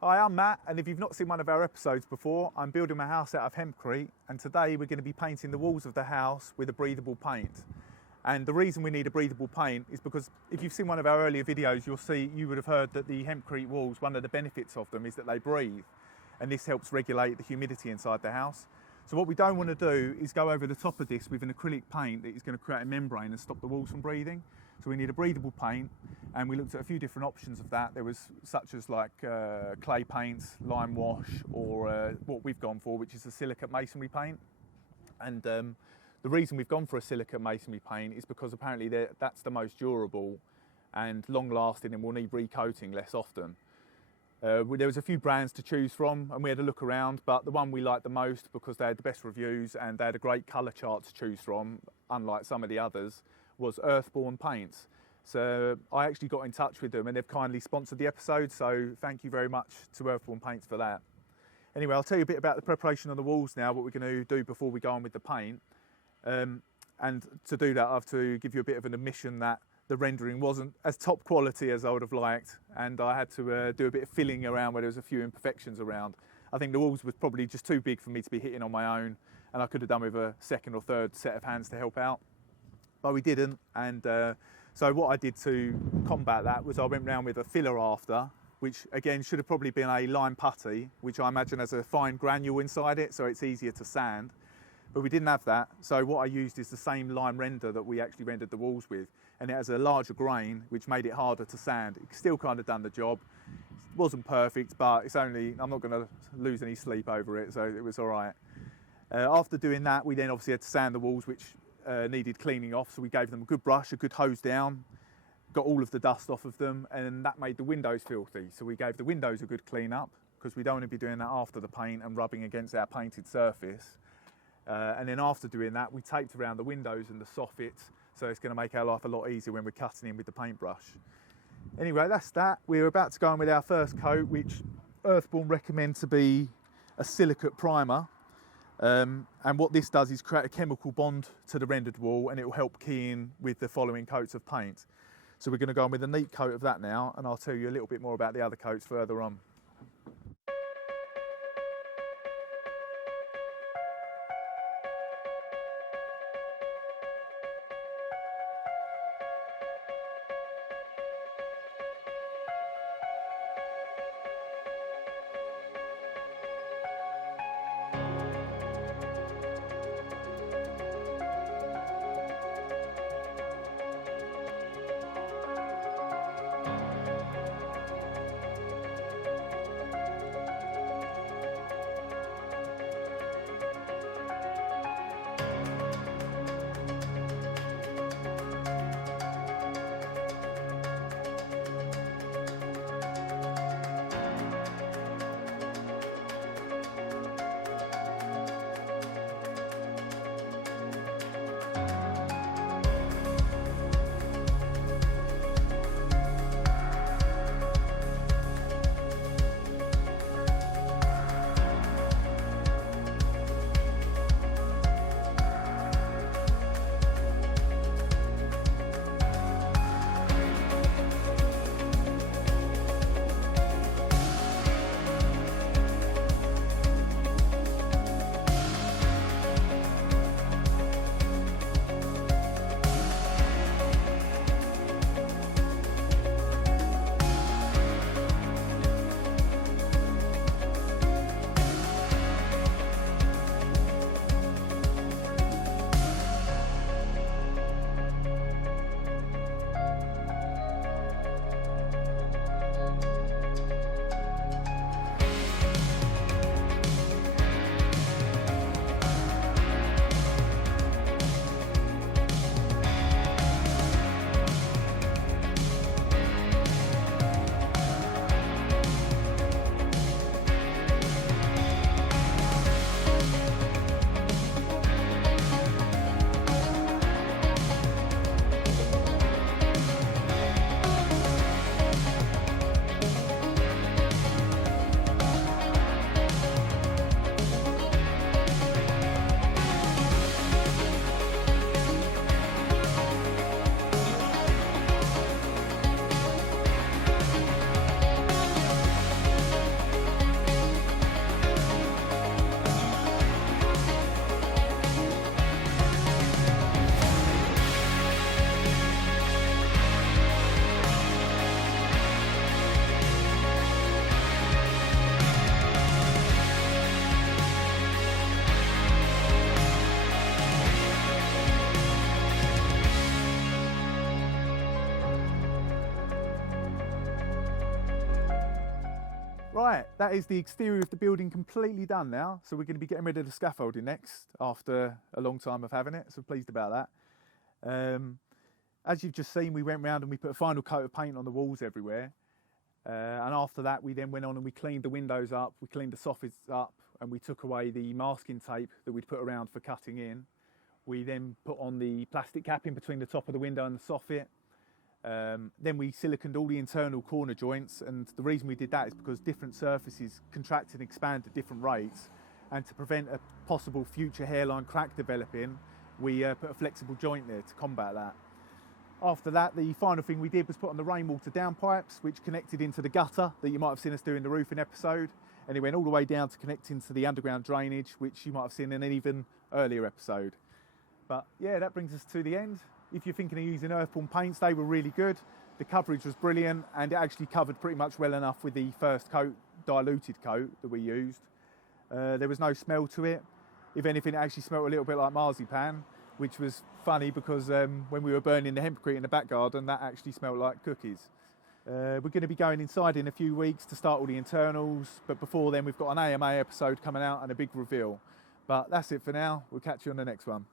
Hi, I'm Matt, and if you've not seen one of our episodes before, I'm building my house out of Hempcrete, and today we're going to be painting the walls of the house with a breathable paint. And the reason we need a breathable paint is because if you've seen one of our earlier videos, you would have heard that the Hempcrete walls, one of the benefits of them is that they breathe, and this helps regulate the humidity inside the house. So what we don't want to do is go over the top of this with an acrylic paint that is going to create a membrane and stop the walls from breathing. So we need a breathable paint, and we looked at a few different options of that. There was such as like clay paints, lime wash, or what we've gone for, which is a silicate masonry paint. And the reason we've gone for a silicate masonry paint is because apparently that's the most durable and long lasting and will need recoating less often. There was a few brands to choose from and we had a look around, but the one we liked the most because they had the best reviews and they had a great colour chart to choose from, unlike some of the others, was Earthborn paints. So I actually got in touch with them and they've kindly sponsored the episode, so thank you very much to Earthborn paints for that. Anyway, I'll tell you a bit about the preparation on the walls now, what we're going to do before we go on with the paint. And to do that I have to give you a bit of an admission that the rendering wasn't as top quality as I would have liked, and I had to do a bit of filling around where there was a few imperfections around. I think the walls was probably just too big for me to be hitting on my own, and I could have done with a second or third set of hands to help out, but we didn't. And so what I did to combat that was I went round with a filler after, which again should have probably been a lime putty, which I imagine has a fine granule inside it so it's easier to sand. But we didn't have that, so what I used is the same lime render that we actually rendered the walls with, and it has a larger grain which made it harder to sand. It still kind of done the job. It wasn't perfect, but it's only, I'm not going to lose any sleep over it, so it was all right. After doing that, we then obviously had to sand the walls, which needed cleaning off, so we gave them a good brush, a good hose down, got all of the dust off of them, and that made the windows filthy. So we gave the windows a good clean up, because we don't want to be doing that after the paint and rubbing against our painted surface. And then after doing that, we taped around the windows and the soffits, so it's going to make our life a lot easier when we're cutting in with the paintbrush. Anyway, that's that. We're about to go on with our first coat, which Earthborn recommend to be a silicate primer. And what this does is create a chemical bond to the rendered wall, and it will help key in with the following coats of paint. So we're going to go on with a neat coat of that now, and I'll tell you a little bit more about the other coats further on. Right, that is the exterior of the building completely done now. So we're going to be getting rid of the scaffolding next after a long time of having it. So pleased about that. As you've just seen, we went round and we put a final coat of paint on the walls everywhere. And after that, we then went on and we cleaned the windows up, we cleaned the soffits up, and we took away the masking tape that we'd put around for cutting in. We then put on the plastic capping between the top of the window and the soffit. Then we siliconed all the internal corner joints, and the reason we did that is because different surfaces contract and expand at different rates, and to prevent a possible future hairline crack developing, we put a flexible joint there to combat that. After that, the final thing we did was put on the rainwater downpipes, which connected into the gutter that you might have seen us do in the roofing episode, and it went all the way down to connect into the underground drainage, which you might have seen in an even earlier episode. But yeah, that brings us to the end. If you're thinking of using Earthborn paints, they were really good. The coverage was brilliant, and it actually covered pretty much well enough with the first coat, diluted coat that we used. There was no smell to it. If anything, it actually smelled a little bit like marzipan, which was funny because when we were burning the hempcrete in the back garden, that actually smelled like cookies. We're going to be going inside in a few weeks to start all the internals, but before then we've got an AMA episode coming out and a big reveal. But that's it for now. We'll catch you on the next one.